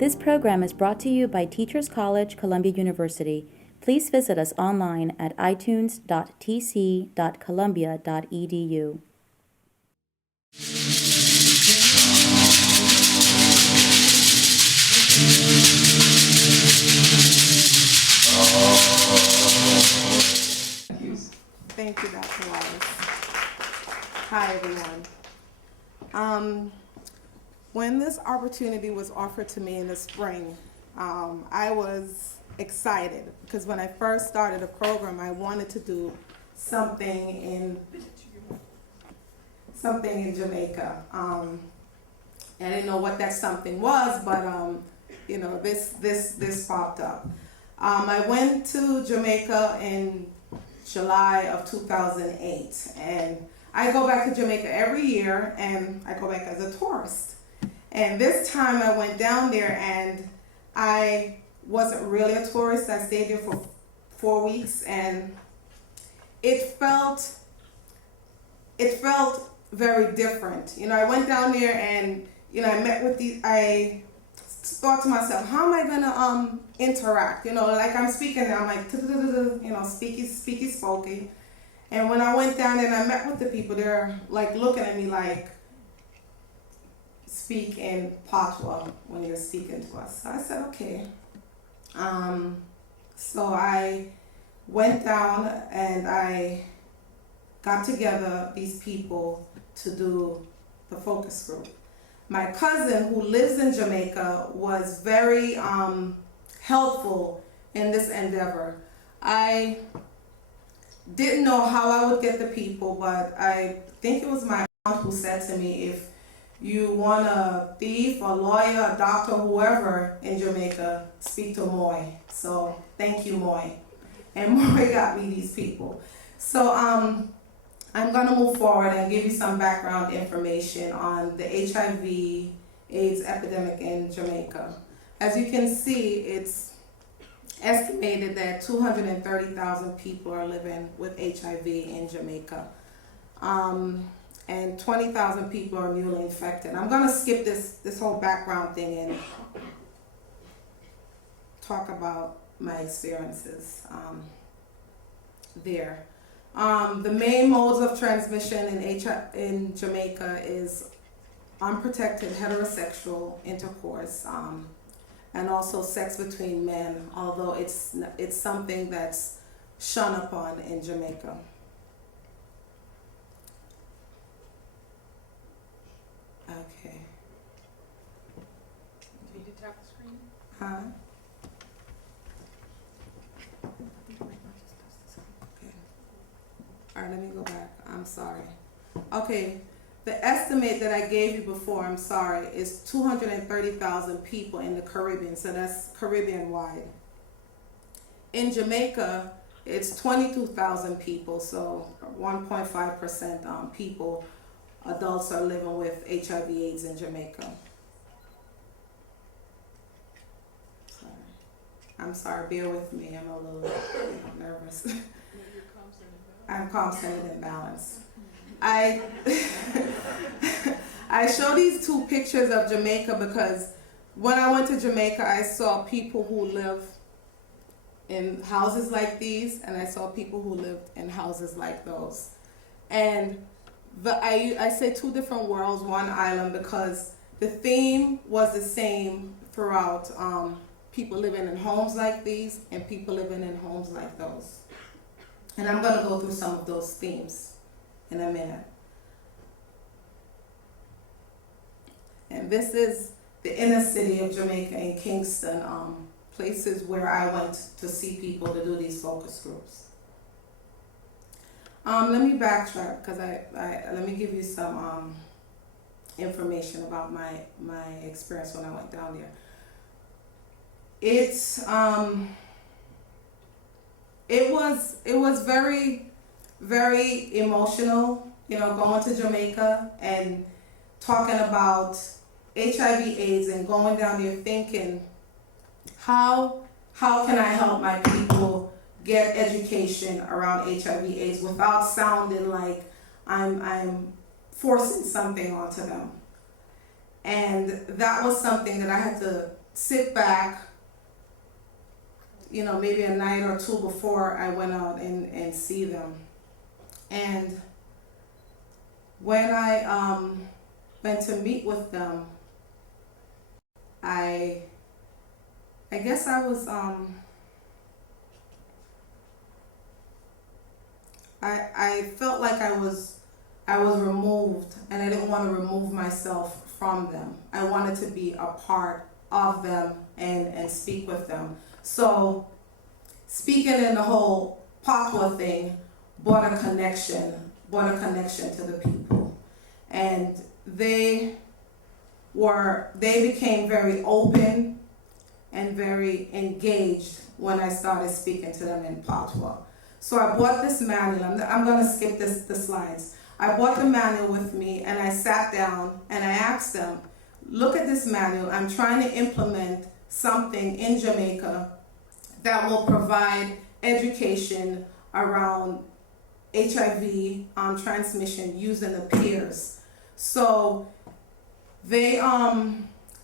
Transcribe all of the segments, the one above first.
This program is brought to you by Teachers College, Columbia University. Please visit us online at itunes.tc.columbia.edu. Thank you, Dr. Wallace. Hi, everyone. When this opportunity was offered to me in the spring, I was excited because when I first started the program, I wanted to do something in Jamaica. I didn't know what that something was, but this popped up. I went to Jamaica in July of 2008, and I go back to Jamaica every year, and I go back as a tourist. And this time I went down there, and I wasn't really a tourist. I stayed there for 4 weeks, and it felt very different. I went down there, and I met with I thought to myself, how am I gonna interact? Like I'm speaking now, I'm like speaky spokey. And when I went down there and I met with the people, they're like looking at me like, speak in patois when you're speaking to us. So I said, okay. So I went down and I got together these people to do the focus group. My cousin, who lives in Jamaica, was very helpful in this endeavor. I didn't know how I would get the people, but I think it was my aunt who said to me, if you want a thief, a lawyer, a doctor, whoever in Jamaica, speak to Moy. So thank you, Moy. And Moy got me these people. So I'm gonna move forward and give you some background information on the HIV/AIDS epidemic in Jamaica. As you can see, it's estimated that 230,000 people are living with HIV in Jamaica. And 20,000 people are newly infected. I'm gonna skip this whole background thing and talk about my experiences there. The main modes of transmission in Jamaica is unprotected heterosexual intercourse, and also sex between men, although it's something that's shunned upon in Jamaica. Okay. Can you tap the screen? Huh? All right, let me go back. I'm sorry. Okay, the estimate that I gave you before, I'm sorry, is 230,000 people in the Caribbean, so that's Caribbean-wide. In Jamaica, it's 22,000 people, so 1.5% people, adults are living with HIV/AIDS in Jamaica. Sorry. I'm sorry, bear with me, I'm a little nervous. I'm calm, centered, and balanced. I show these two pictures of Jamaica because when I went to Jamaica, I saw people who live in houses like these, and I saw people who lived in houses like those. And I say two different worlds, one island, because the theme was the same throughout. People living in homes like these and people living in homes like those. And I'm going to go through some of those themes in a minute. And this is the inner city of Jamaica in Kingston, places where I went to see people to do these focus groups. Let me backtrack because let me give you some information about my experience when I went down there. It was very, very emotional, going to Jamaica and talking about HIV/AIDS and going down there thinking, how can I help my people get education around HIV/AIDS without sounding like I'm forcing something onto them. And that was something that I had to sit back, you know, maybe a night or two before I went out and see them. And when I went to meet with them, I guess I was I felt like I was removed, and I didn't want to remove myself from them. I wanted to be a part of them and speak with them. So speaking in the whole Papua thing brought a connection to the people. And they became very open and very engaged when I started speaking to them in Patois. So I bought this manual. I'm going to skip the slides. I bought the manual with me, and I sat down and I asked them, look at this manual. I'm trying to implement something in Jamaica that will provide education around HIV transmission using the peers. So they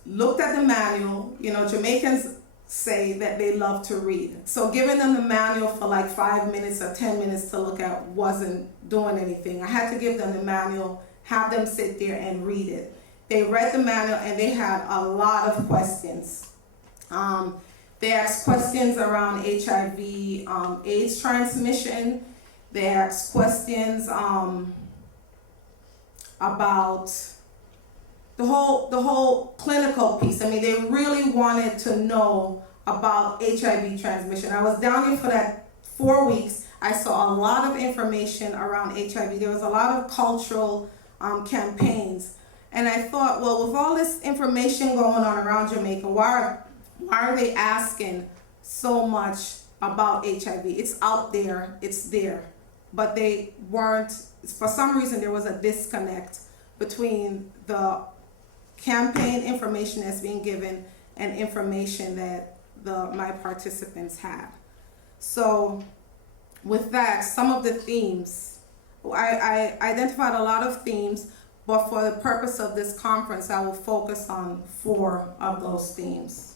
looked at the manual. You know, Jamaicans say that they love to read. So giving them the manual for like 5 minutes or 10 minutes to look at wasn't doing anything. I had to give them the manual, have them sit there and read it. They read the manual and they had a lot of questions. They asked questions around HIV, AIDS transmission. They asked questions about the whole clinical piece. I mean, they really wanted to know about HIV transmission. I was down here for that 4 weeks. I saw a lot of information around HIV. There was a lot of cultural campaigns. And I thought, well, with all this information going on around Jamaica, why are they asking so much about HIV? It's out there, it's there. But they weren't, for some reason, there was a disconnect between the campaign information that's being given and information that my participants had. So with that, some of the themes, I identified a lot of themes, but for the purpose of this conference, I will focus on 4 of those themes.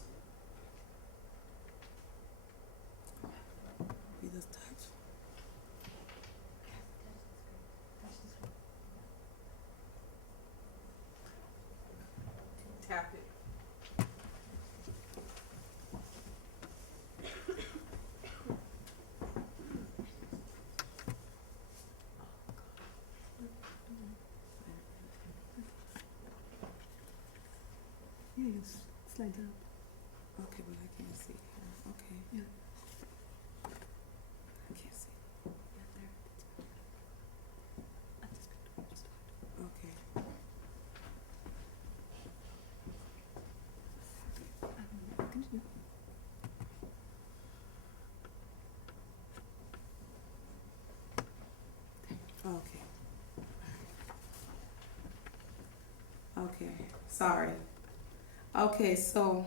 Tap it. Yeah, you slide up. Okay, but I can't see. Okay. Yeah. I can't see. Okay. Continue. Okay. Okay. Sorry. Okay, so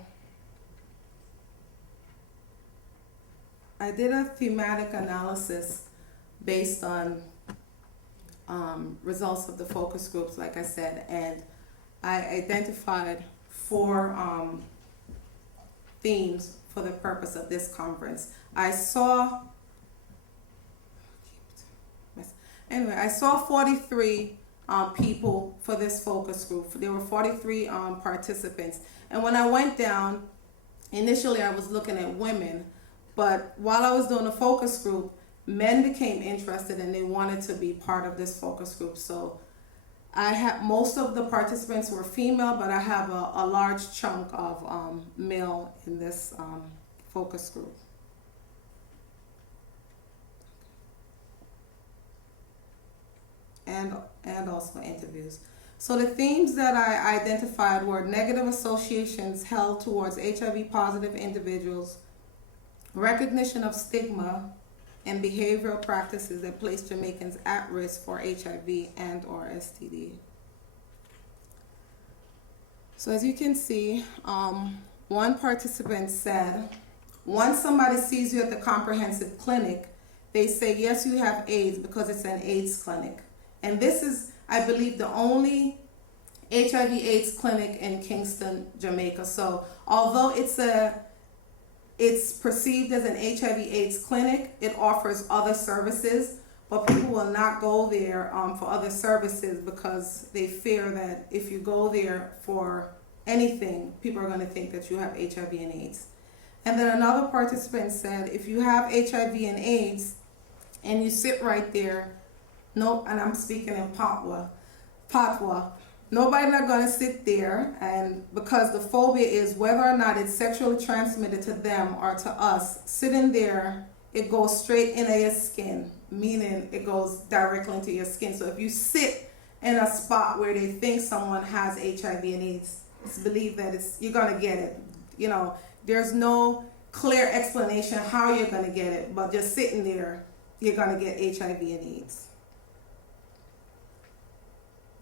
I did a thematic analysis based on results of the focus groups, like I said, and I identified 4 themes for the purpose of this conference. I saw 43 people for this focus group. There were 43 participants. And when I went down, initially I was looking at women, but while I was doing the focus group, men became interested and they wanted to be part of this focus group. So I have, most of the participants were female, but I have a large chunk of male in this focus group. And also interviews. So the themes that I identified were negative associations held towards HIV positive individuals, recognition of stigma, and behavioral practices that place Jamaicans at risk for HIV and or STD. So as you can see, one participant said, once somebody sees you at the comprehensive clinic, they say, yes, you have AIDS because it's an AIDS clinic. And this is, I believe, the only HIV/AIDS clinic in Kingston, Jamaica. So although it's perceived as an HIV/AIDS clinic, it offers other services, but people will not go there for other services because they fear that if you go there for anything, people are going to think that you have HIV and AIDS. And then another participant said, if you have HIV and AIDS and you sit right there, no, and I'm speaking in Patwa, nobody's not going to sit there, and because the phobia is whether or not it's sexually transmitted to them or to us, sitting there, it goes straight into your skin, meaning it goes directly into your skin. So if you sit in a spot where they think someone has HIV and AIDS, it's believed that you're going to get it. You know, there's no clear explanation how you're going to get it, but just sitting there, you're going to get HIV and AIDS.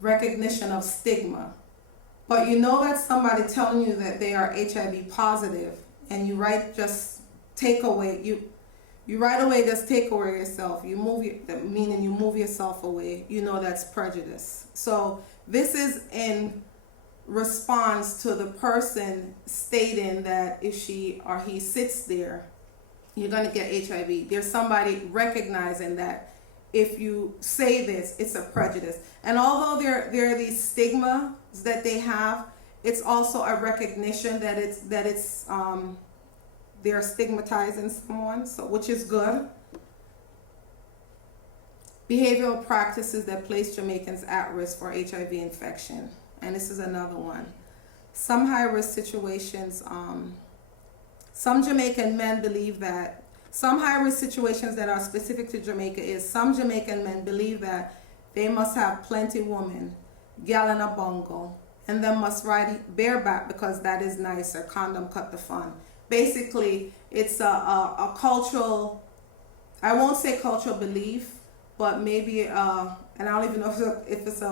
Recognition of stigma. But you know that somebody telling you that they are HIV positive, and you take away yourself. You move meaning you move yourself away. You know that's prejudice. So this is in response to the person stating that if she or he sits there, you're going to get HIV. There's somebody recognizing that if you say this, it's a prejudice. And although there are these stigmas that they have, it's also a recognition that they're stigmatizing someone, so which is good. Behavioral practices that place Jamaicans at risk for HIV infection. And this is another one. Some high-risk situations, some Jamaican men believe that some high-risk situations that are specific to Jamaica is some Jamaican men believe that they must have plenty women, gal in a bongo, and then must ride bareback because that is nicer, condom cut the fun. Basically, it's a cultural, I won't say cultural belief, but maybe, and I don't even know if it's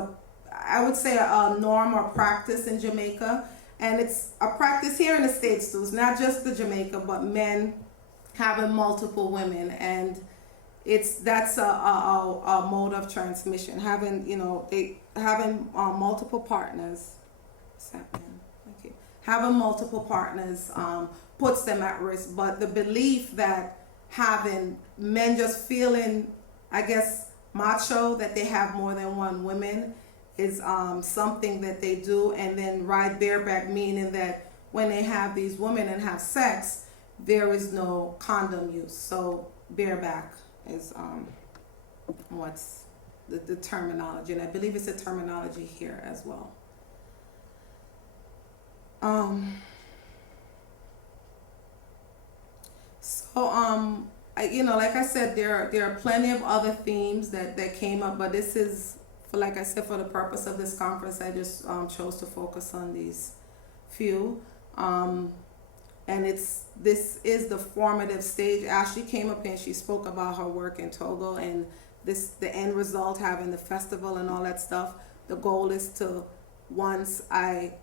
I would say a norm or practice in Jamaica. And it's a practice here in the States too. It's not just the Jamaica, but men having multiple women, and that's a mode of transmission. Having multiple partners. What's happening? Thank you. Having multiple partners puts them at risk. But the belief that having men just feeling, I guess, macho, that they have more than one woman is something that they do, and then ride bareback, meaning that when they have these women and have sex, there is no condom use. So bareback is what's the terminology, and I believe it's a terminology here as well. Like I said, there are plenty of other themes that came up, but this is, like I said, for the purpose of this conference, I just chose to focus on these few. And this is the formative stage. Ashley came up and she spoke about her work in Togo, and the end result, having the festival and all that stuff. The goal is to, once I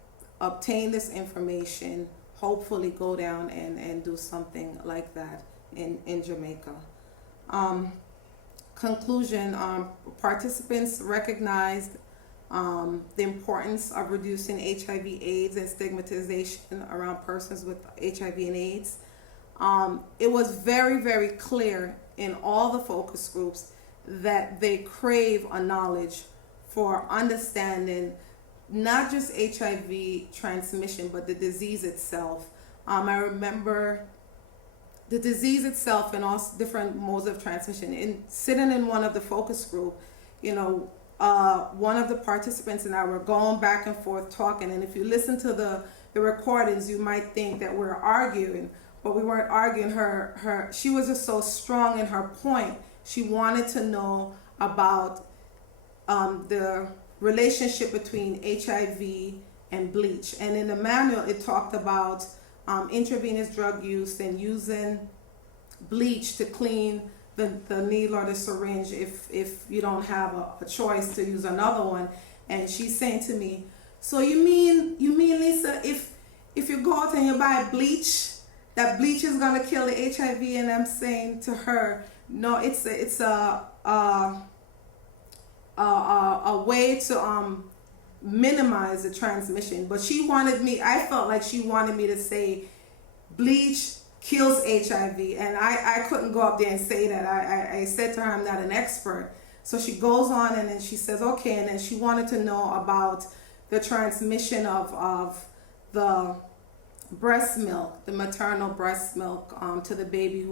obtain this information, hopefully go down and do something like that in Jamaica. Conclusion, participants recognized the importance of reducing HIV/AIDS and stigmatization around persons with HIV and AIDS. It was very, very clear in all the focus groups that they crave a knowledge for understanding not just HIV transmission, but the disease itself. I remember the disease itself and all different modes of transmission. In sitting in one of the focus group, one of the participants and I were going back and forth talking, and if you listen to the recordings, you might think that we're arguing, but we weren't arguing. She was just so strong in her point. She wanted to know about the relationship between HIV and bleach, and in the manual it talked about intravenous drug use and using bleach to clean the needle or the syringe if you don't have a choice to use another one. And she's saying to me, so you mean Lisa, if you go out and you buy bleach, that bleach is gonna kill the HIV? And I'm saying to her, no, it's a way to minimize the transmission. But I felt like she wanted me to say bleach kills HIV, and I couldn't go up there and say that. I said to her, I'm not an expert. So she goes on and then she says, okay, and then she wanted to know about the transmission of the breast milk, the maternal breast milk, to the baby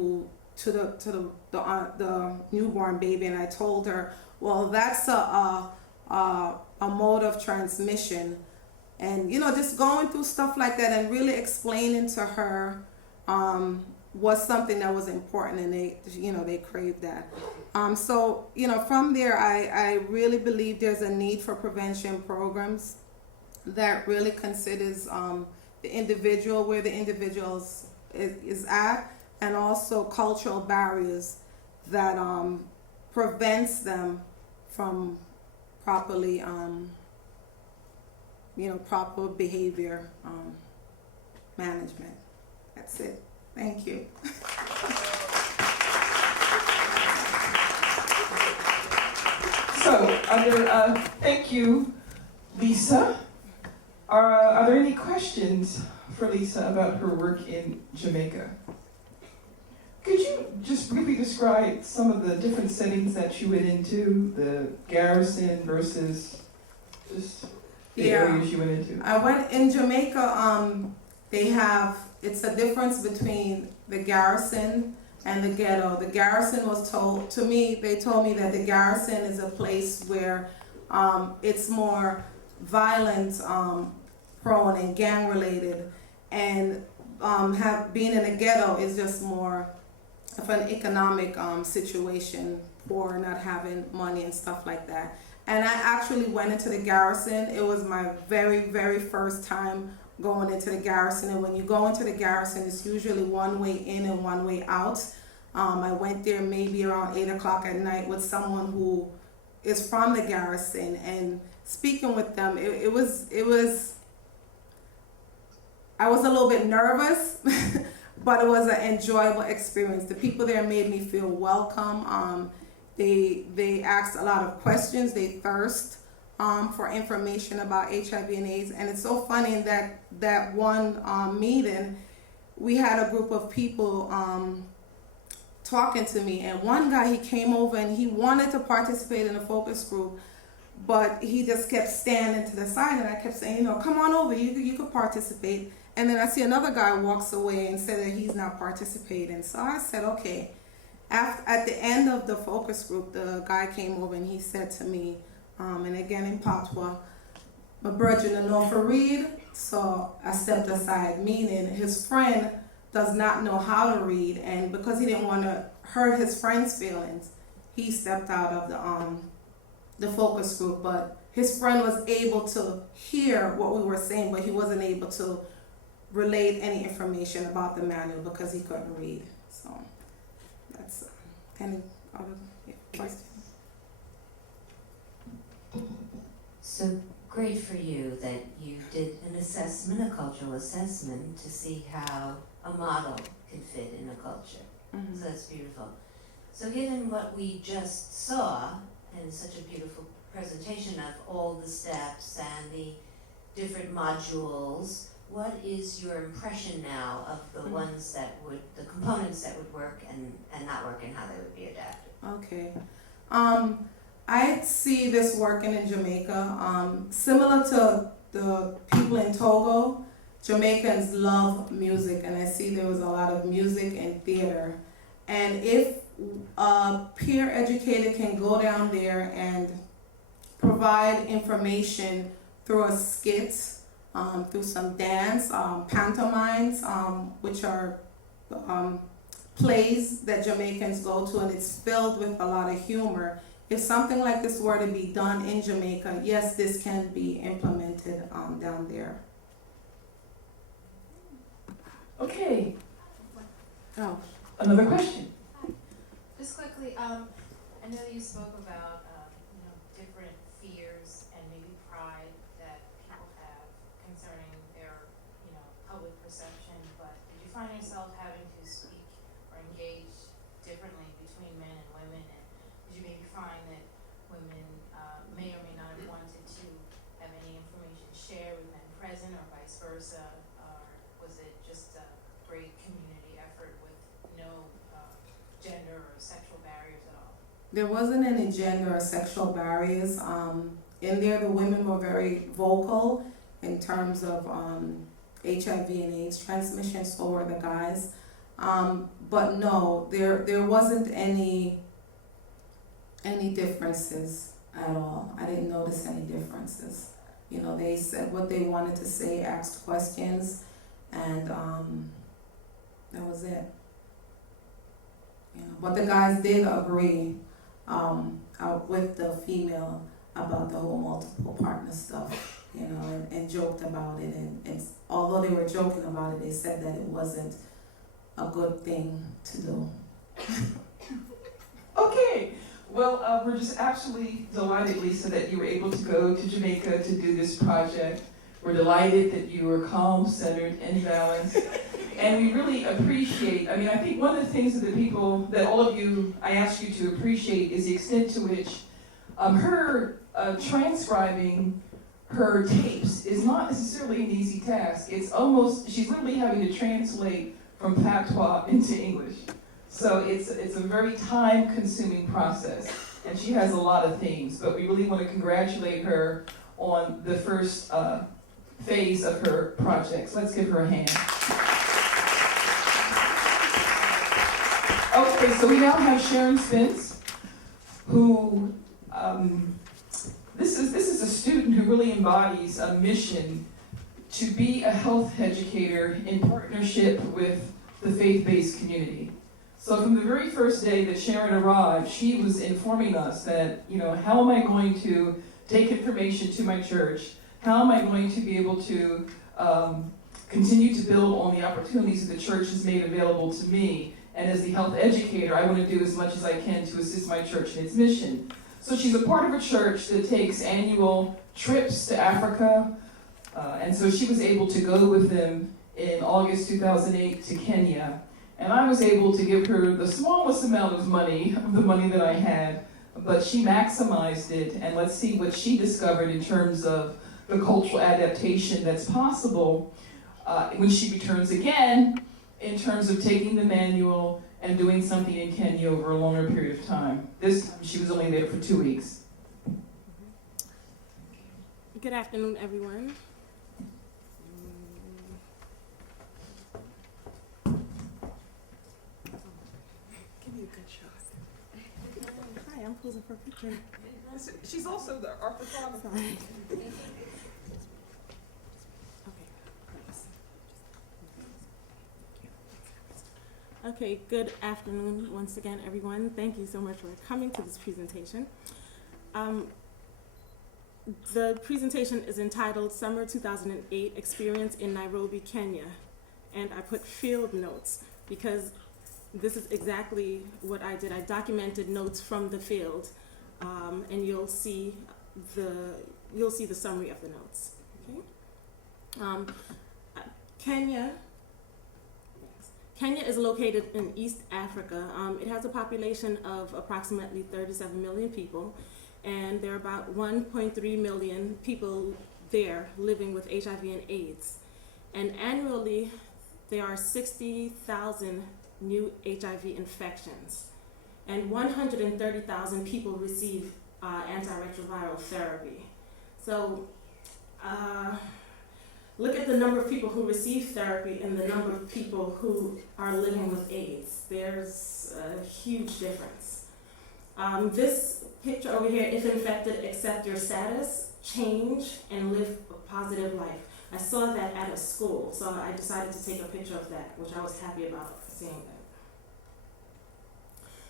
to the newborn baby. And I told her, well, that's a mode of transmission. And just going through stuff like that and really explaining to her was something that was important, and they craved that. So from there, I really believe there's a need for prevention programs that really considers the individual, where the individual is at, and also cultural barriers that prevents them from properly proper behavior management. That's it. Thank you. So, thank you, Lisa. Are there any questions for Lisa about her work in Jamaica? Could you just briefly describe some of the different settings that you went into, the garrison versus just the areas you went into? I went in Jamaica. It's a difference between the garrison and the ghetto. The garrison they told me that the garrison is a place where it's more violent, prone and gang related, and being in a ghetto is just more of an economic situation, poor, not having money and stuff like that. And I actually went into the garrison. It was my very, very first time going into the garrison. And when you go into the garrison, it's usually one way in and one way out. I went there maybe around 8 o'clock at night with someone who is from the garrison, and speaking with them, I was a little bit nervous, but it was an enjoyable experience. The people there made me feel welcome. They asked a lot of questions. They thirst for information about HIV and AIDS. And it's so funny that one meeting, we had a group of people talking to me, and one guy, he came over and he wanted to participate in a focus group, but he just kept standing to the side, and I kept saying, come on over, you could participate. And then I see another guy walks away and said that he's not participating. So I said, okay. At the end of the focus group, the guy came over and he said to me, and again in Patois, my brother didn't know for read, so I stepped aside, meaning his friend does not know how to read, and because he didn't want to hurt his friend's feelings, he stepped out of the focus group. But his friend was able to hear what we were saying, but he wasn't able to relate any information about the manual because he couldn't read. So that's any other questions? So great for you that you did an assessment, a cultural assessment, to see how a model can fit in a culture. Mm-hmm. So that's beautiful. So given what we just saw, and such a beautiful presentation of all the steps and the different modules, what is your impression now of the ones that the components that would work and not work, and how they would be adapted? Okay. I see this working in Jamaica. Similar to the people in Togo, Jamaicans love music, and I see there was a lot of music and theater. And if a peer educator can go down there and provide information through a skit, through some dance, pantomimes, which are plays that Jamaicans go to, and it's filled with a lot of humor. If something like this were to be done in Jamaica, yes, this can be implemented down there. Okay. Oh. Another question. Just quickly, I know you spoke about different fears and maybe pride that people have concerning their public perception, but did you find yourself having to speak or engage differently between men and women, and did you maybe find that women may or may not have wanted to have any versa, or was it just a great community effort with no gender or sexual barriers at all? There wasn't any gender or sexual barriers. In there, the women were very vocal in terms of HIV and AIDS transmission, so were the guys. But no, there wasn't any differences at all. I didn't notice any differences. You know, they said what they wanted to say, asked questions, and that was it. You know, but the guys did agree with the female about the whole multiple partner stuff, you know, and joked about it. And although they were joking about it, they said that it wasn't a good thing to do. Okay, well, we're just absolutely delighted, Lisa, that you were able to go to Jamaica to do this project. We're delighted that you were calm, centered, and balanced. And we really appreciate, I mean, I think one of the things that all of you, I ask you to appreciate is the extent to which her transcribing her tapes is not necessarily an easy task. It's almost, she's literally having to translate from patois into English. So it's a very time-consuming process, and she has a lot of themes, but we really want to congratulate her on the first phase of her projects. Let's give her a hand. Okay, so we now have Sharon Spence, who, this is a student who really embodies a mission to be a health educator in partnership with the faith-based community. So from the very first day that Sharon arrived, she was informing us that, you know, how am I going to take information to my church? How am I going to be able to continue to build on the opportunities that the church has made available to me? And as the health educator, I want to do as much as I can to assist my church in its mission. So she's a part of a church that takes annual trips to Africa. And so she was able to go with them in August 2008 to Kenya. And I was able to give her the smallest amount of the money that I had, but she maximized it. And let's see what she discovered in terms of the cultural adaptation that's possible when she returns again, in terms of taking the manual and doing something in Kenya over a longer period of time. This time she was only there for 2 weeks. Good afternoon, everyone. Give me a good shot. Hi, I'm posing for a picture. She's also our photographer. Sorry. Okay, good afternoon once again, everyone. Thank you so much for coming to this presentation. The presentation is entitled Summer 2008 Experience in Nairobi, Kenya. And I put field notes because this is exactly what I did. I documented notes from the field, and you'll see the summary of the notes. Okay? Kenya is located in East Africa. It has a population of approximately 37 million people, and there are about 1.3 million people there living with HIV and AIDS. And annually, there are 60,000 new HIV infections, and 130,000 people receive antiretroviral therapy. So, look at the number of people who receive therapy and the number of people who are living with AIDS. There's a huge difference. This picture over here, if infected, accept your status, change, and live a positive life. I saw that at a school, so I decided to take a picture of that, which I was happy about seeing that.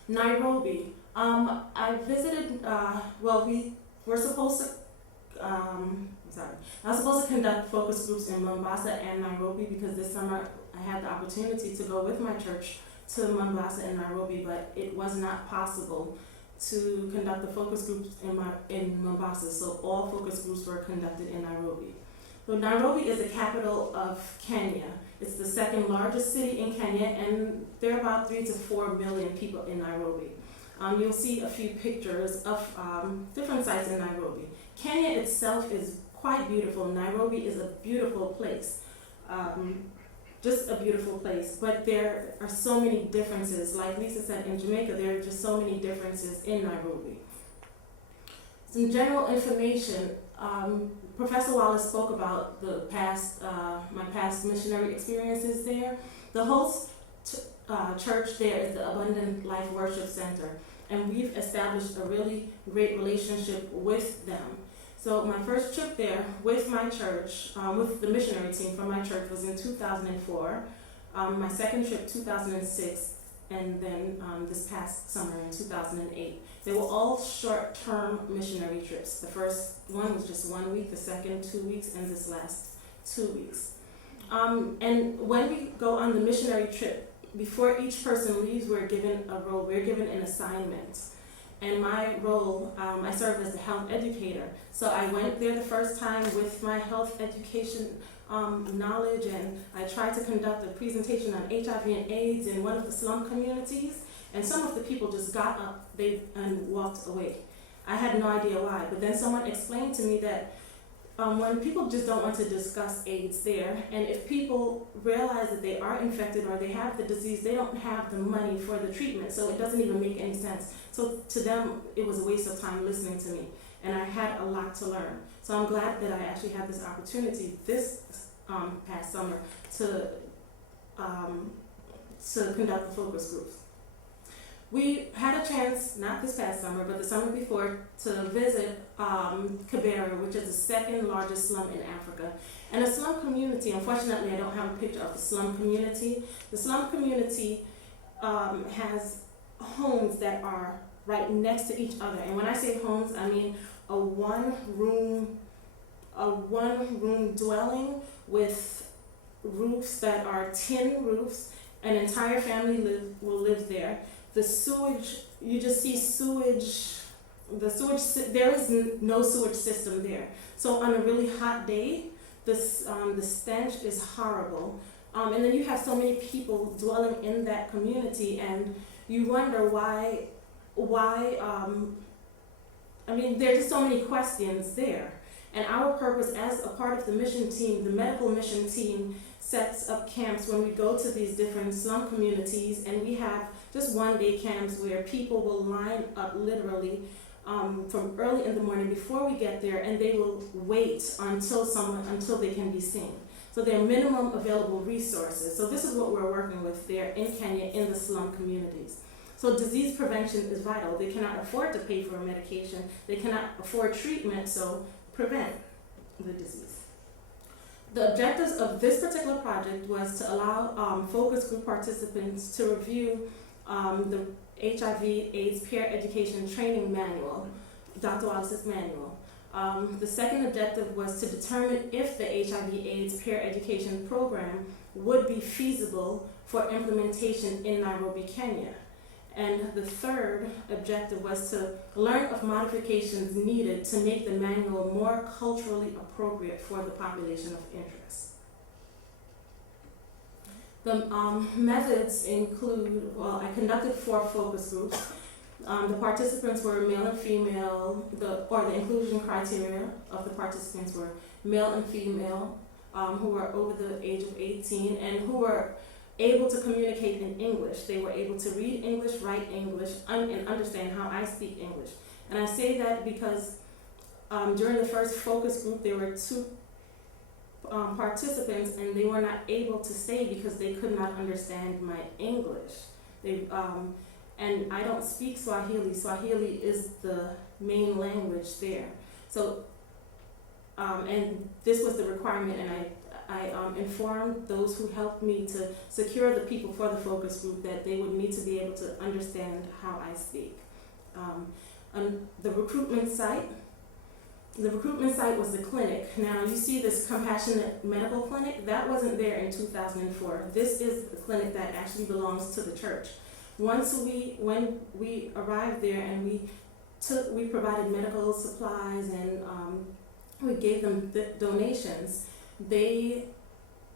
Nairobi. I visited, we were supposed to, I was supposed to conduct focus groups in Mombasa and Nairobi because this summer I had the opportunity to go with my church to Mombasa and Nairobi, but it was not possible to conduct the focus groups in Mombasa, so all focus groups were conducted in Nairobi. So Nairobi is the capital of Kenya. It's the second largest city in Kenya, and there are about 3 to 4 million people in Nairobi. You'll see a few pictures of different sites in Nairobi. Kenya itself is quite beautiful. Nairobi is a beautiful place. Just a beautiful place. But there are so many differences. Like Lisa said, in Jamaica, there are just so many differences in Nairobi. Some general information. Professor Wallace spoke about my past missionary experiences there. The host church there is the Abundant Life Worship Center, and we've established a really great relationship with them. So my first trip there with my church, with the missionary team from my church, was in 2004. My second trip, 2006, and then this past summer in 2008. They were all short-term missionary trips. The first one was just 1 week, the second 2 weeks, and this last 2 weeks. And when we go on the missionary trip, before each person leaves, we're given a role, we're given an assignment. And my role, I serve as the health educator. So I went there the first time with my health education knowledge, and I tried to conduct a presentation on HIV and AIDS in one of the slum communities. And some of the people just got up and walked away. I had no idea why, but then someone explained to me that when people just don't want to discuss AIDS there, and if people realize that they are infected or they have the disease, they don't have the money for the treatment, so it doesn't even make any sense. So to them, it was a waste of time listening to me, and I had a lot to learn. So I'm glad that I actually had this opportunity this past summer to conduct the focus groups. We had a chance, not this past summer, but the summer before, to visit Kibera, which is the second largest slum in Africa. And a slum community, unfortunately I don't have a picture of the slum community. The slum community has homes that are right next to each other. And when I say homes, I mean a one-room dwelling with roofs that are tin roofs. An entire family will live there. The sewage, you just see sewage, there is no sewage system there. So on a really hot day, the stench is horrible. And then you have so many people dwelling in that community, and you wonder why, there are just so many questions there. And our purpose as a part of the mission team, the medical mission team, sets up camps when we go to these different slum communities, and we have just one-day camps where people will line up literally from early in the morning before we get there, and they will wait until they can be seen. So they're minimum available resources. So this is what we're working with there in Kenya in the slum communities. So disease prevention is vital. They cannot afford to pay for a medication. They cannot afford treatment, so prevent the disease. The objectives of this particular project was to allow focus group participants to review the HIV/AIDS peer education training manual, Dr. Wallace's manual. The second objective was to determine if the HIV/AIDS peer education program would be feasible for implementation in Nairobi, Kenya. And the third objective was to learn of modifications needed to make the manual more culturally appropriate for the population of interest. The methods include, I conducted 4 focus groups. The participants were male and female, the inclusion criteria of the participants were male and female who were over the age of 18 and who were able to communicate in English. They were able to read English, write English, and understand how I speak English. And I say that because during the first focus group, there were 2 participants, and they were not able to stay because they could not understand my English. And I don't speak Swahili. Swahili is the main language there. So, and this was the requirement, and I informed those who helped me to secure the people for the focus group that they would need to be able to understand how I speak. On the recruitment site was the clinic. Now you see this compassionate medical clinic, that wasn't there in 2004. This is the clinic that actually belongs to the church. When we arrived there and we provided medical supplies and we gave them donations, they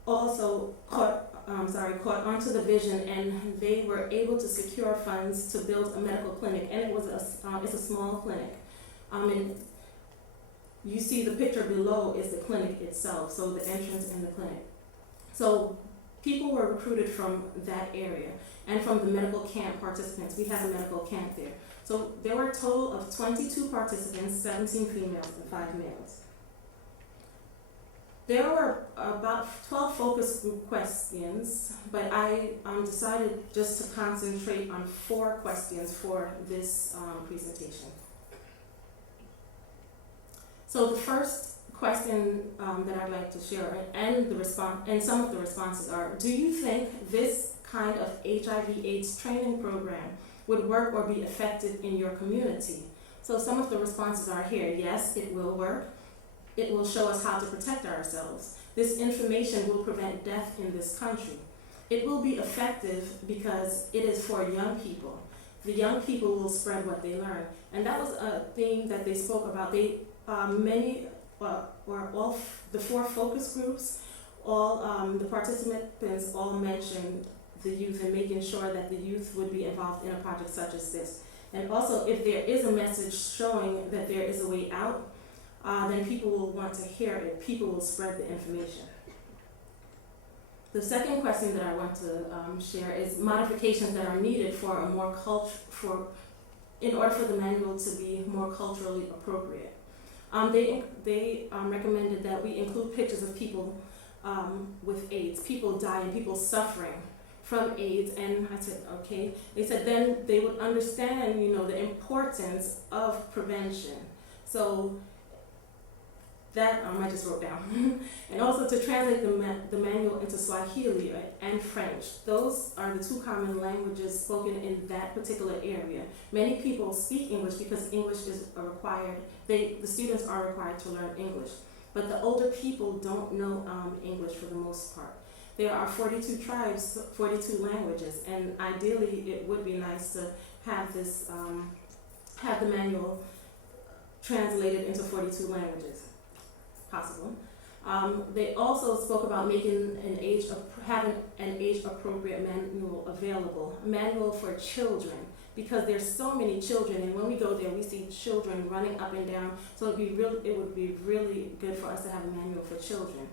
also caught onto the vision, and they were able to secure funds to build a medical clinic, and it's a small clinic. And you see the picture below is the clinic itself, so the entrance in the clinic. So people were recruited from that area and from the medical camp participants. We had a medical camp there. So there were a total of 22 participants, 17 females and 5 males. There were about 12 focus group questions, but I decided just to concentrate on 4 questions for this presentation. So the first question that I'd like to share, and some of the responses are: do you think this kind of HIV/AIDS training program would work or be effective in your community? So some of the responses are here. Yes, it will work. It will show us how to protect ourselves. This information will prevent death in this country. It will be effective because it is for young people. The young people will spread what they learn. And that was a thing that they spoke about. All the 4 focus groups, the participants all mentioned the youth and making sure that the youth would be involved in a project such as this. And also, if there is a message showing that there is a way out, then people will want to hear it. People will spread the information. The second question that I want to share is modifications that are needed for a more in order for the manual to be more culturally appropriate. They recommended that we include pictures of people with AIDS, people dying, people suffering from AIDS, and I said, okay. They said then they would understand, the importance of prevention. So that I just wrote down. And also to translate the manual into Swahili and French. Those are the 2 common languages spoken in that particular area. Many people speak English because English is required. The students are required to learn English. But the older people don't know English for the most part. There are 42 tribes, 42 languages, and ideally it would be nice to have this, have the manual translated into 42 languages. Possible. They also spoke about making having an age-appropriate manual available, a manual for children, because there's so many children, and when we go there, we see children running up and down. So it would be really good for us to have a manual for children.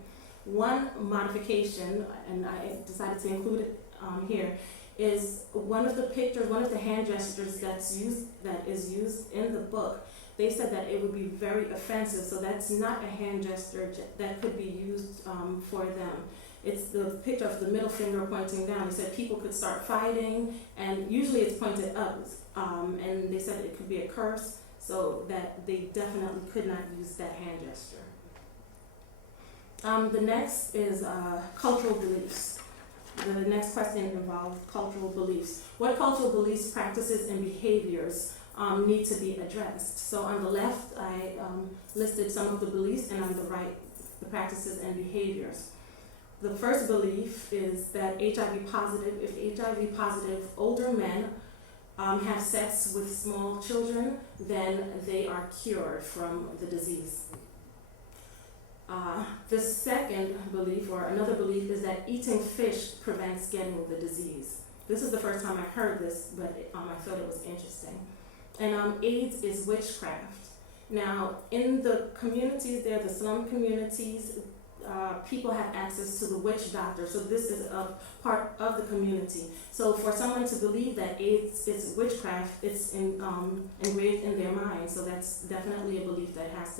One modification, and I decided to include it here, is one of the hand gestures that is used in the book. They said that it would be very offensive, so that's not a hand gesture that could be used for them. It's the picture of the middle finger pointing down. They said people could start fighting, and usually it's pointed up, and they said it could be a curse, so that they definitely could not use that hand gesture. The next is cultural beliefs. The next question involved cultural beliefs. What cultural beliefs, practices, and behaviors need to be addressed? So on the left, I listed some of the beliefs, and on the right, the practices and behaviors. The first belief is that if HIV positive older men have sex with small children, then they are cured from the disease. The second belief, or another belief, is that eating fish prevents getting the disease. This is the first time I heard this, but I thought it was interesting. And AIDS is witchcraft. Now, in the communities there, the slum communities, people have access to the witch doctor, so this is a part of the community. So for someone to believe that AIDS is witchcraft, it's engraved in their mind, so that's definitely a belief that has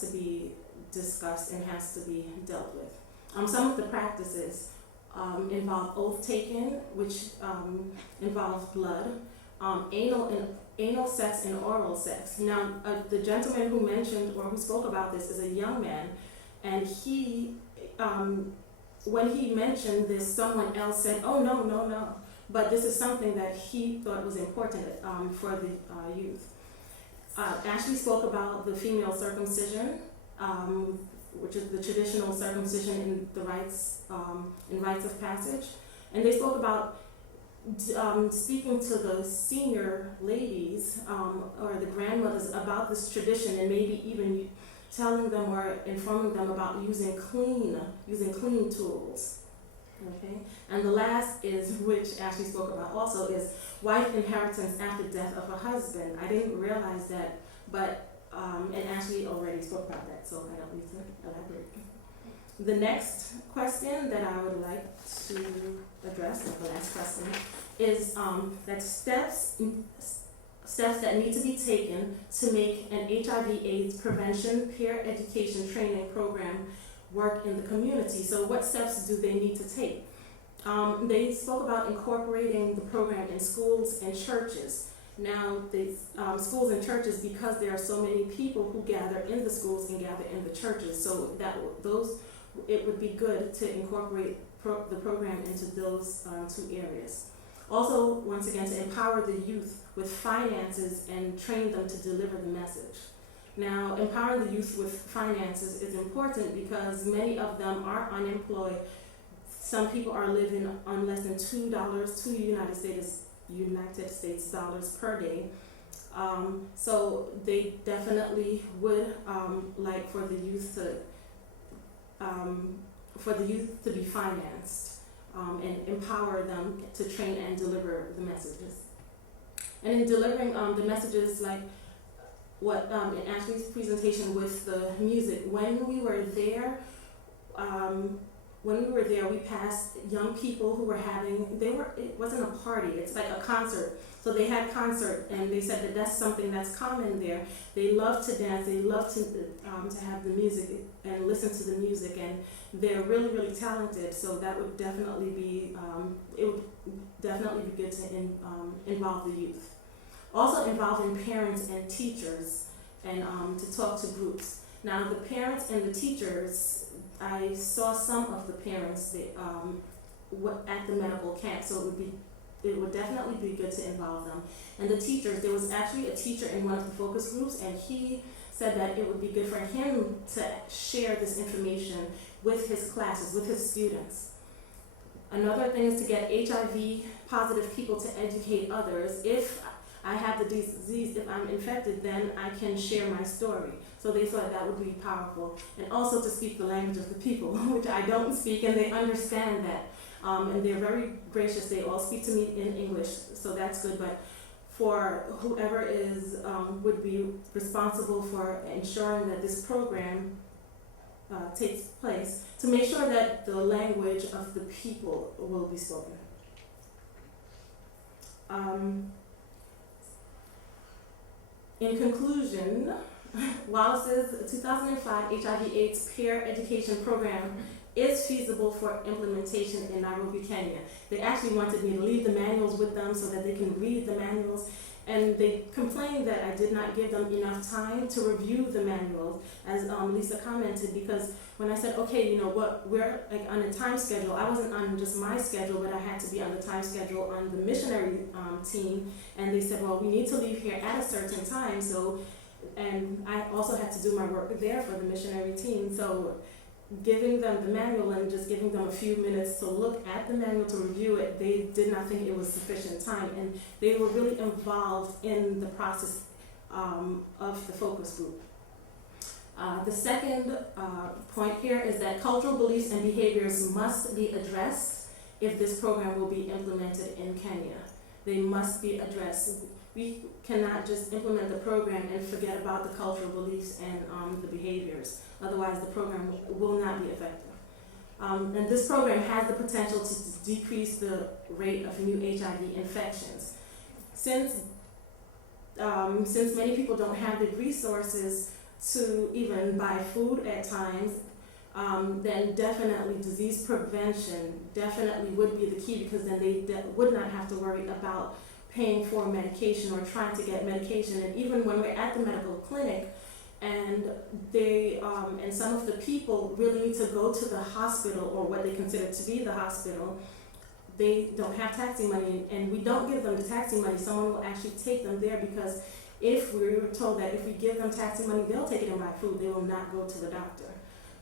to be discussed and has to be dealt with. Some of the practices involve oath taking, which involves blood, anal sex and oral sex. Now, the gentleman who mentioned or who spoke about this is a young man, and he, when he mentioned this, someone else said, "Oh, no." But this is something that he thought was important for the youth. Ashley spoke about the female circumcision, which is the traditional circumcision in the rites of passage, and they spoke about speaking to the senior ladies or the grandmothers about this tradition, and maybe even telling them or informing them about using clean tools. Okay, and the last is, which Ashley spoke about also, is wife inheritance after death of a husband. I didn't realize that, but and Ashley already spoke about that, so I don't need to elaborate. The next question that I would like to address, or the last question, is that steps that need to be taken to make an HIV/AIDS prevention peer education training program work in the community. So what steps do they need to take? They spoke about incorporating the program in schools and churches. Now, schools and churches, because there are so many people who gather in the schools and gather in the churches, so it would be good to incorporate the program into those two areas. Also, once again, to empower the youth with finances and train them to deliver the message. Now, empowering the youth with finances is important because many of them are unemployed. Some people are living on less than $2 United States dollars per day. So they definitely would like for the youth to be financed and empower them to train and deliver the messages. And in delivering the messages, like what in Ashley's presentation with the music, when we were there, we passed young people who were it wasn't a party, it's like a concert. So they had concert, and they said that that's something that's common there. They love to dance, they love to have the music and listen to the music, and they're really, really talented. So that would definitely be, good to involve the youth. Also involving parents and teachers, and to talk to groups. Now the parents and the teachers, I saw some of the parents at the medical camp, so it would definitely be good to involve them. And the teachers, there was actually a teacher in one of the focus groups, and he said that it would be good for him to share this information with his classes, with his students. Another thing is to get HIV positive people to educate others. If I have the disease, if I'm infected, then I can share my story. So they thought that would be powerful. And also to speak the language of the people, which I don't speak, and they understand that. And they're very gracious. They all speak to me in English, so that's good. But for whoever would be responsible for ensuring that this program takes place, to make sure that the language of the people will be spoken. In conclusion, Wallace's 2005 HIV/AIDS peer education program is feasible for implementation in Nairobi, Kenya. They actually wanted me to leave the manuals with them so that they can read the manuals, and they complained that I did not give them enough time to review the manuals, as Lisa commented, because when I said, okay, we're like on a time schedule, I wasn't on just my schedule, but I had to be on the time schedule on the missionary team, and they said, well, we need to leave here at a certain time, and I also had to do my work there for the missionary team, so giving them the manual and just giving them a few minutes to look at the manual, to review it, they did not think it was sufficient time, and they were really involved in the process of the focus group. The second point here is that cultural beliefs and behaviors must be addressed if this program will be implemented in Kenya. They must be addressed. We cannot just implement the program and forget about the cultural beliefs and the behaviors. Otherwise, the program will not be effective. And this program has the potential to decrease the rate of new HIV infections. Since many people don't have the resources to even buy food at times, then definitely disease prevention definitely would be the key, because then they would not have to worry about paying for medication or trying to get medication. And even when we're at the medical clinic, and and some of the people really need to go to the hospital, or what they consider to be the hospital, they don't have taxi money, and we don't give them the taxi money. Someone will actually take them there, because if we were told that if we give them taxi money, they'll take it and buy food, they will not go to the doctor.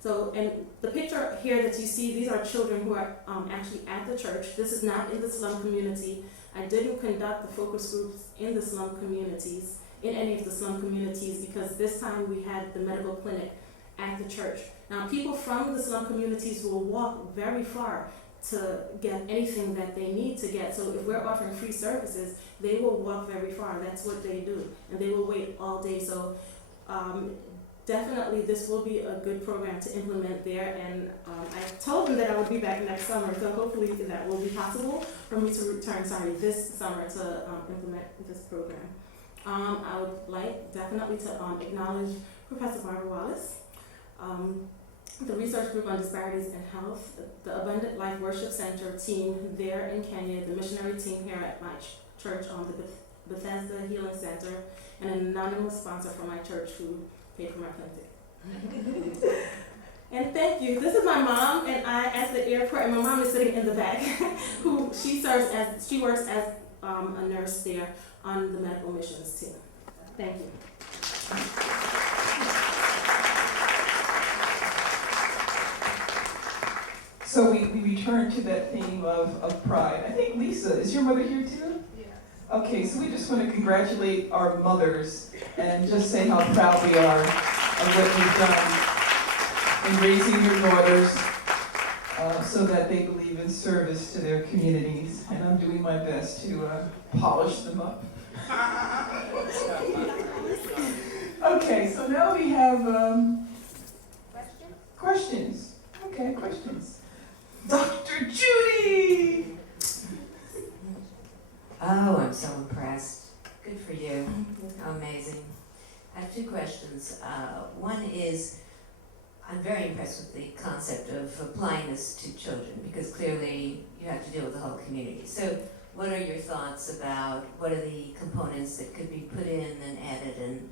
So, and the picture here that you see, these are children who are actually at the church. This is not in the slum community. I didn't conduct the focus groups in the slum communities, in any of the slum communities, because this time we had the medical clinic at the church. Now, people from the slum communities will walk very far to get anything that they need to get. So if we're offering free services, they will walk very far. That's what they do. And they will wait all day. So definitely this will be a good program to implement there, and I told them that I would be back next summer, so hopefully that will be possible for me to return, this summer to implement this program. I would like definitely to acknowledge Professor Barbara Wallace, the research group on disparities in health, the Abundant Life Worship Center team there in Kenya, the missionary team here at my church on the Bethesda Healing Center, and an anonymous sponsor from my church who paid for my clinic. And thank you. This is my mom and I at the airport, and my mom is sitting in the back, she works as a nurse there on the medical missions team. Thank you. So we return to that theme of pride. I think, Lisa, is your mother here too? Yeah. Okay, so we just want to congratulate our mothers and just say how proud we are of what you've done in raising your daughters so that they believe in service to their communities. And I'm doing my best to polish them up. Okay, so now we have questions. Okay, questions. Dr. Judy! Oh, I'm so impressed. Good for you. Amazing. I have two questions. One is, I'm very impressed with the concept of applying this to children, because clearly you have to deal with the whole community. So what are your thoughts about what are the components that could be put in and added and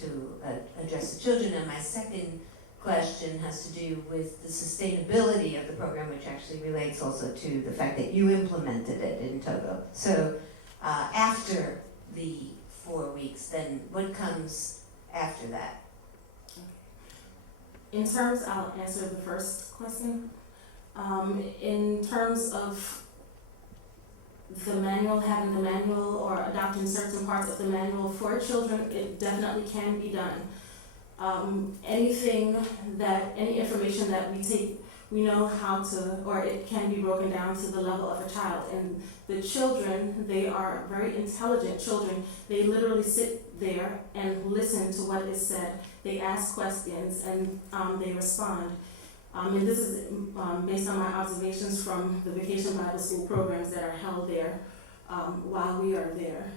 to address the children? And my second question has to do with the sustainability of the program, which actually relates also to the fact that you implemented it in Togo. So after the 4 weeks, then what comes after that? In terms, I'll answer the first question. In terms of the manual, having the manual or adopting certain parts of the manual for children, it definitely can be done. Any information that we take, we know how to, or it can be broken down to the level of a child. And the children, they are very intelligent children. They literally sit there and listen to what is said. They ask questions and they respond. And this is based on my observations from the Vacation Bible School programs that are held there while we are there.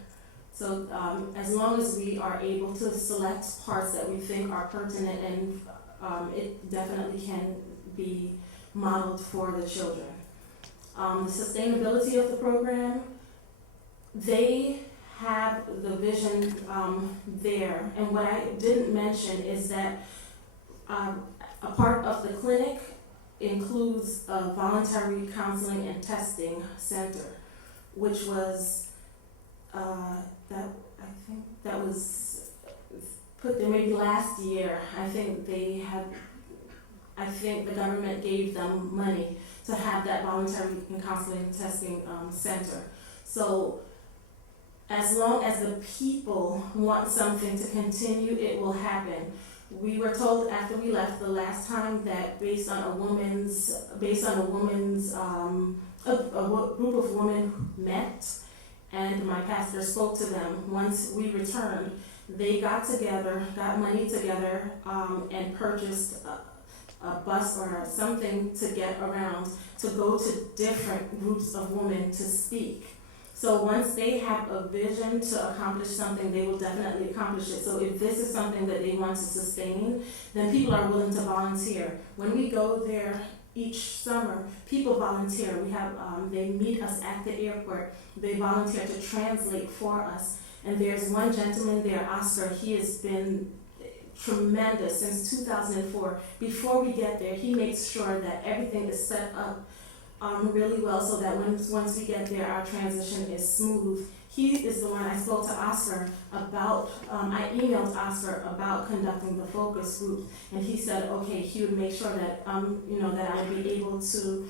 So as long as we are able to select parts that we think are pertinent, and it definitely can be modeled for the children. The sustainability of the program, they have the vision there. And what I didn't mention is that a part of the clinic includes a voluntary counseling and testing center, which was that was put there maybe last year. I think the government gave them money to have that voluntary counseling and testing center. So as long as the people want something to continue, it will happen. We were told after we left the last time that based on a group of women met, and my pastor spoke to them. Once we returned, they got money together, and purchased a bus or something to get around, to go to different groups of women to speak. So once they have a vision to accomplish something, they will definitely accomplish it. So if this is something that they want to sustain, then people are willing to volunteer. When we go there each summer, people volunteer. We have they meet us at the airport. They volunteer to translate for us. And there's one gentleman there, Oscar. He has been tremendous since 2004. Before we get there, he makes sure that everything is set up really well, so that once we get there, our transition is smooth. He is the one I spoke to Oscar about. I emailed Oscar about conducting the focus group, and he said, okay, he would make sure that that I would be able to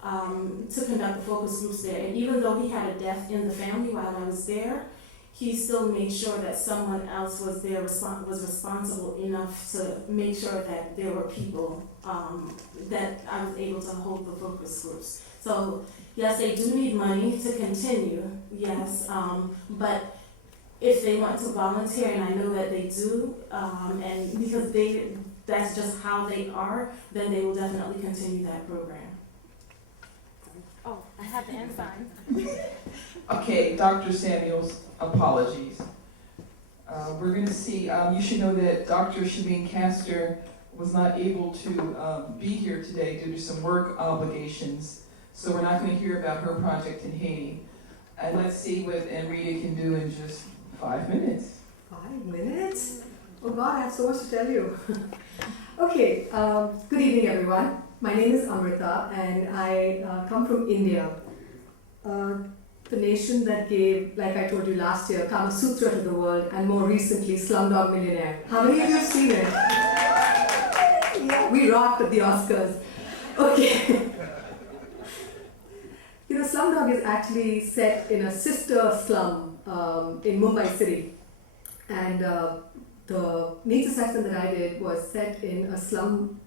conduct the focus groups there. And even though he had a death in the family while I was there, he still made sure that someone else was there, was responsible enough to make sure that there were people that I was able to hold the focus groups. So yes, they do need money to continue, yes, but if they want to volunteer, and I know that they do, and because that's just how they are, then they will definitely continue that program. Oh, I have the end sign. Okay, Dr. Samuels, apologies. We're going to see, you should know that Dr. Shameen Castor was not able to be here today due to some work obligations, so we're not going to hear about her project in Haiti. And let's see what Amrita can do in just 5 minutes. 5 minutes? Oh God, I have so much to tell you. Okay, good evening everyone. My name is Amrita and I come from India. The nation that gave, like I told you last year, Kama Sutra to the world, and more recently Slumdog Millionaire. How many of you have seen it? Yeah, we rocked at the Oscars. Okay. You know, Slumdog is actually set in a sister slum in Mumbai city. And the needs assessment that I did was set in a slum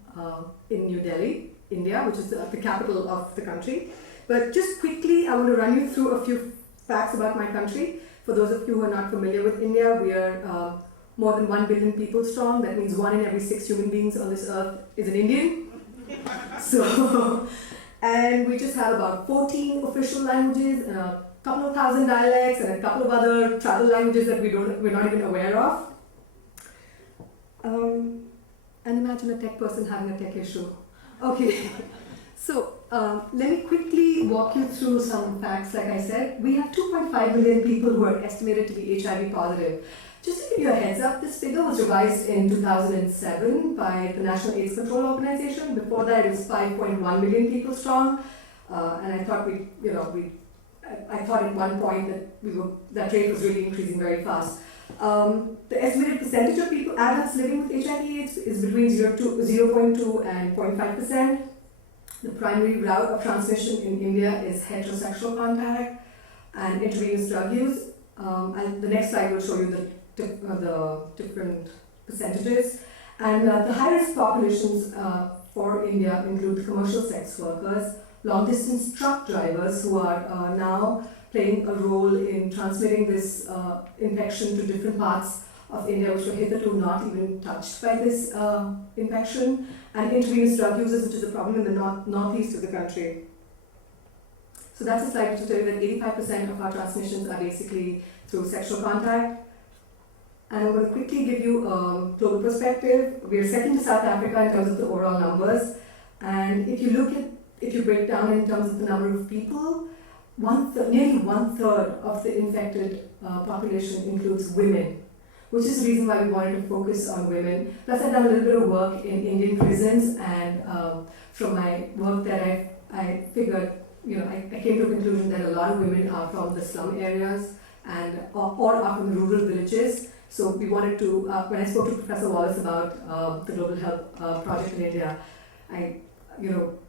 in New Delhi, India, which is the capital of the country. But just quickly, I want to run you through a few facts about my country. For those of you who are not familiar with India, we are more than 1 billion people strong. That means 1 in every 6 human beings on this earth is an Indian. So, and we just have about 14 official languages, and a couple of thousand dialects, and a couple of other tribal languages that we're not even aware of. And imagine a tech person having a tech issue. Okay, so let me quickly walk you through some facts. Like I said, we have 2.5 million people who are estimated to be HIV positive. Just to give you a heads up, this figure was revised in 2007 by the National AIDS Control Organization. Before that, it was 5.1 million people strong. And I thought I thought at one point that rate was really increasing very fast. The estimated percentage of people, adults living with HIV/AIDS is between 0.2 and 0.5%. The primary route of transmission in India is heterosexual contact and intravenous drug use. And the next slide will show you the different percentages. And the high-risk populations for India include commercial sex workers, long-distance truck drivers who are now playing a role in transmitting this infection to different parts of India which were hitherto not even touched by this infection, and intravenous drug users, which is a problem in the northeast of the country. So that's a slide to tell you that 85% of our transmissions are basically through sexual contact. And I'm going to quickly give you a global perspective. We are second to South Africa in terms of the overall numbers. And if you break down in terms of the number of people, nearly one-third of the infected population includes women, which is the reason why we wanted to focus on women. Plus, I've done a little bit of work in Indian prisons, and from my work there, I figured, I came to a conclusion that a lot of women are from the slum areas and or are from the rural villages. So we wanted to, when I spoke to Professor Wallace about the Global Health Project in India, I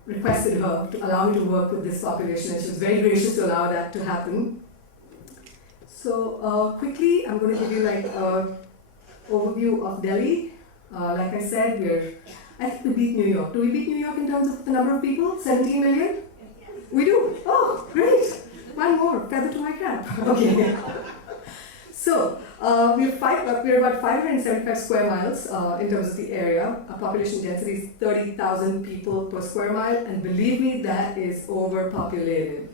requested her to allow me to work with this population, and she was very gracious to allow that to happen. So quickly, I'm going to give you an overview of Delhi. Like I said, I think we beat New York. Do we beat New York in terms of the number of people? 17 million? We do? Oh, great. One more, feather to my cap. Okay. So, we're about 575 square miles in terms of the area. Our population density is 30,000 people per square mile, and believe me, that is overpopulated.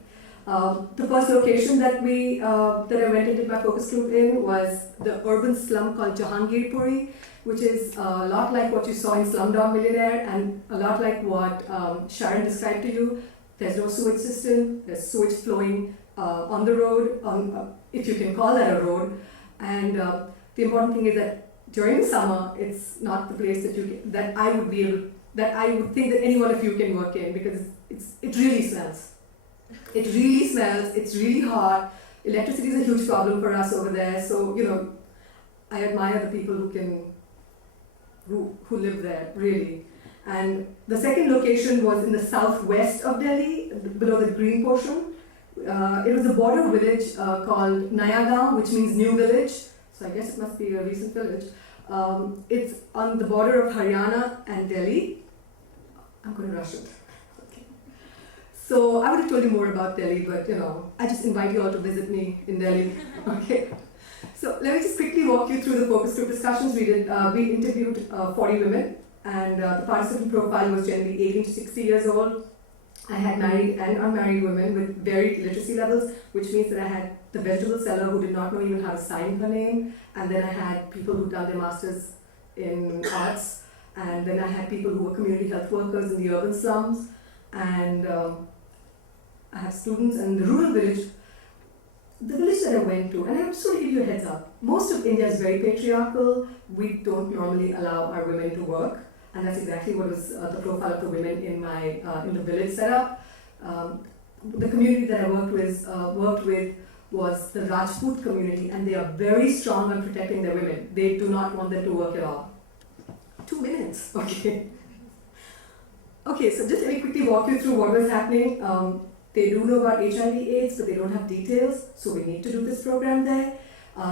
The first location that I went and did my focus group in was the urban slum called Jahangirpuri, which is a lot like what you saw in Slumdog Millionaire, and a lot like what Sharon described to you. There's no sewage system, there's sewage flowing on the road, if you can call that a road. And the important thing is that during the summer, it's not the place that I would think that any one of you can work in, because it really smells. It really smells, it's really hot. Electricity is a huge problem for us over there, so I admire the people who live there, really. And the second location was in the southwest of Delhi, below the green portion. It was a border village called Nayagaon, which means new village. So I guess it must be a recent village. It's on the border of Haryana and Delhi. I'm going to rush it. Okay. So I would have told you more about Delhi, but I just invite you all to visit me in Delhi. Okay. So let me just quickly walk you through the focus group discussions. We interviewed 40 women, and the participant profile was generally 18 to 60 years old. I had married and unmarried women with varied literacy levels, which means that I had the vegetable seller who did not know even how to sign her name, and then I had people who'd done their masters in arts, and then I had people who were community health workers in the urban slums, and I have students in the rural village. The village that I went to, and I'm just going to give you a heads up, most of India is very patriarchal. We don't normally allow our women to work, and that's exactly what was the profile of the women in the village setup. The community that I worked with was the Rajput community, and they are very strong on protecting their women. They do not want them to work at all. 2 minutes, okay. Okay, so just let me quickly walk you through what was happening. They do know about HIV/AIDS, but they don't have details, so we need to do this program there.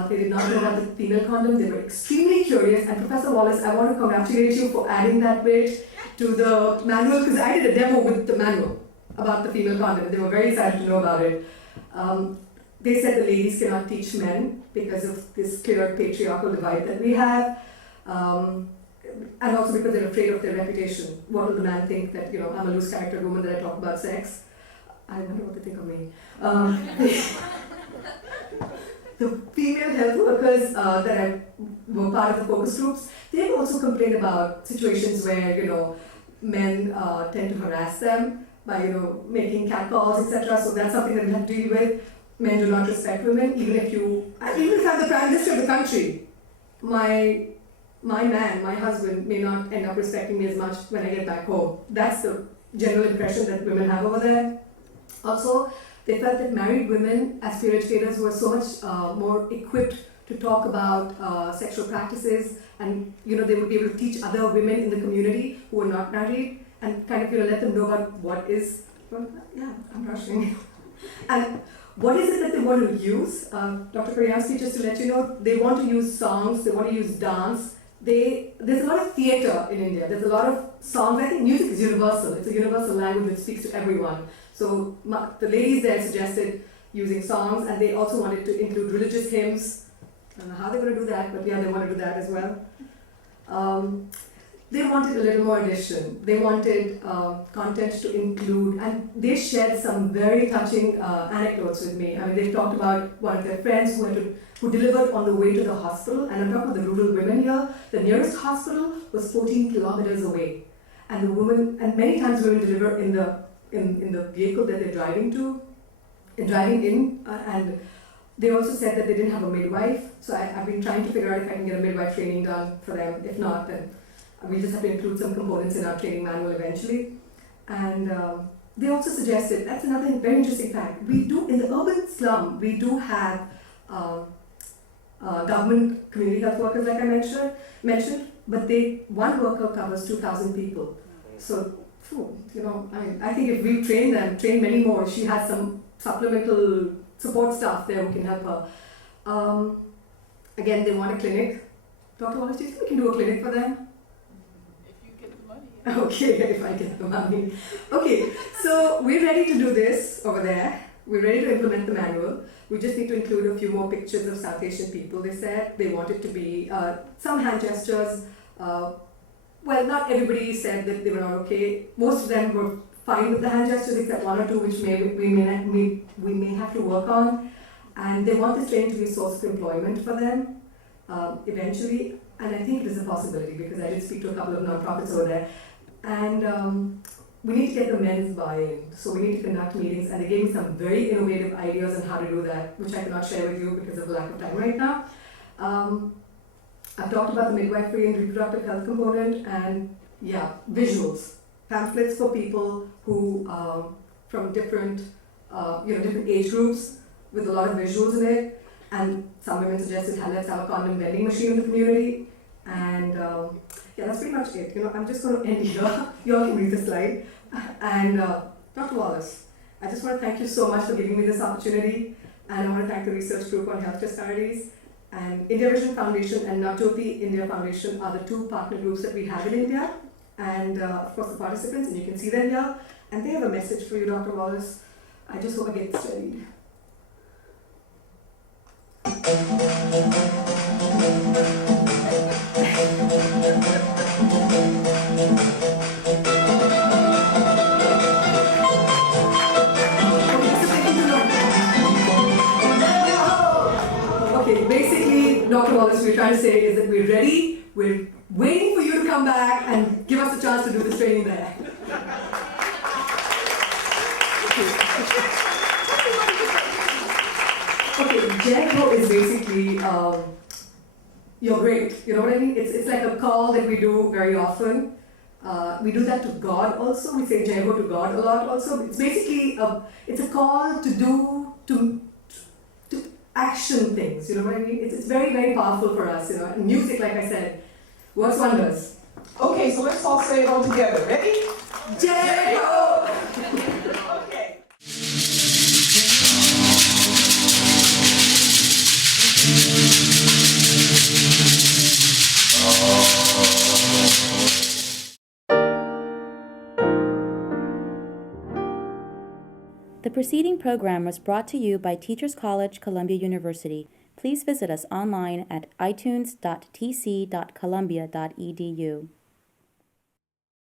They did not know about the female condom. They were extremely curious, and Professor Wallace, I want to congratulate you for adding that bit to the manual, because I did a demo with the manual about the female condom. They were very excited to know about it. They said the ladies cannot teach men because of this clear patriarchal divide that we have. And also because they're afraid of their reputation. What will the man think that, I'm a loose character woman that I talk about sex? I wonder what they think of me. The female health workers that were part of the focus groups, they've also complained about situations where, men tend to harass them by, making catcalls, etc. So that's something that we have to deal with. Men do not respect women, even if I'm the Prime Minister of the country. My man, my husband, may not end up respecting me as much when I get back home. That's the general impression that women have over there. Also, they felt that married women, as peer educators, were so much more equipped to talk about sexual practices, and they would be able to teach other women in the community who were not married, and kind of let them know about what is. Well, yeah, I'm rushing. And what is it that they want to use? Dr. Koryamsky, just to let you know, they want to use songs, they want to use dance. There's a lot of theatre in India. There's a lot of songs. I think music is universal. It's a universal language that speaks to everyone. So the ladies there suggested using songs, and they also wanted to include religious hymns. I don't know how they're going to do that, but yeah, they want to do that as well. They wanted a little more addition. They wanted content to include, and they shared some very touching anecdotes with me. I mean, they talked about one of their friends who delivered on the way to the hospital, and I'm talking about the rural women here. The nearest hospital was 14 kilometers away, and many times women deliver in the vehicle that they're driving in, and they also said that they didn't have a midwife. So I've been trying to figure out if I can get a midwife training done for them. If not, then we just have to include some components in our training manual eventually. And they also suggested, that's another very interesting fact, we do, in the urban slum, we do have government community health workers, like I mentioned, but one worker covers 2,000 people. So, I think if we train many more, she has some supplemental support staff there who can help her. Again, they want a clinic. Dr. Wallace, do you think we can do a clinic for them? Okay, if I get the money. Okay, so we're ready to do this over there. We're ready to implement the manual. We just need to include a few more pictures of South Asian people. They said they wanted to be some hand gestures. Well, not everybody said that they were not okay. Most of them were fine with the hand gestures, except one or two which we may have to work on. And they want this training to be a source of employment for them eventually. And I think it is a possibility because I did speak to a couple of nonprofits over there. And we need to get the men's buy-in. So we need to conduct meetings, and they gave me some very innovative ideas on how to do that, which I cannot share with you because of the lack of time right now. I've talked about the midwifery and reproductive health component, and yeah, visuals. Pamphlets for people who, from different age groups with a lot of visuals in it. And some women suggested, let's have a condom vending machine in the community. And yeah, that's pretty much it. I'm just going to end here. You all can read the slide. And Dr. Wallace, I just want to thank you so much for giving me this opportunity. And I want to thank the research group on health disparities. And India Vision Foundation and Navjyoti India Foundation are the two partner groups that we have in India. And of course the participants, and you can see them here. And they have a message for you, Dr. Wallace. I just hope I get studied. Okay, basically, Dr. Wallace, we're trying to say is that we're ready, we're waiting for you to come back and give us a chance to do this training there. Okay, Jericho is basically, you're great, you know what I mean? It's like a call that we do very often. We do that to God also, we say Jericho to God a lot also. It's basically, it's a call to action things, you know what I mean? It's very, very powerful for us, you know. And music, like I said, works wonders. Okay, so let's all say it all together. Ready? Jericho! Okay. The preceding program was brought to you by Teachers College, Columbia University. Please visit us online at itunes.tc.columbia.edu.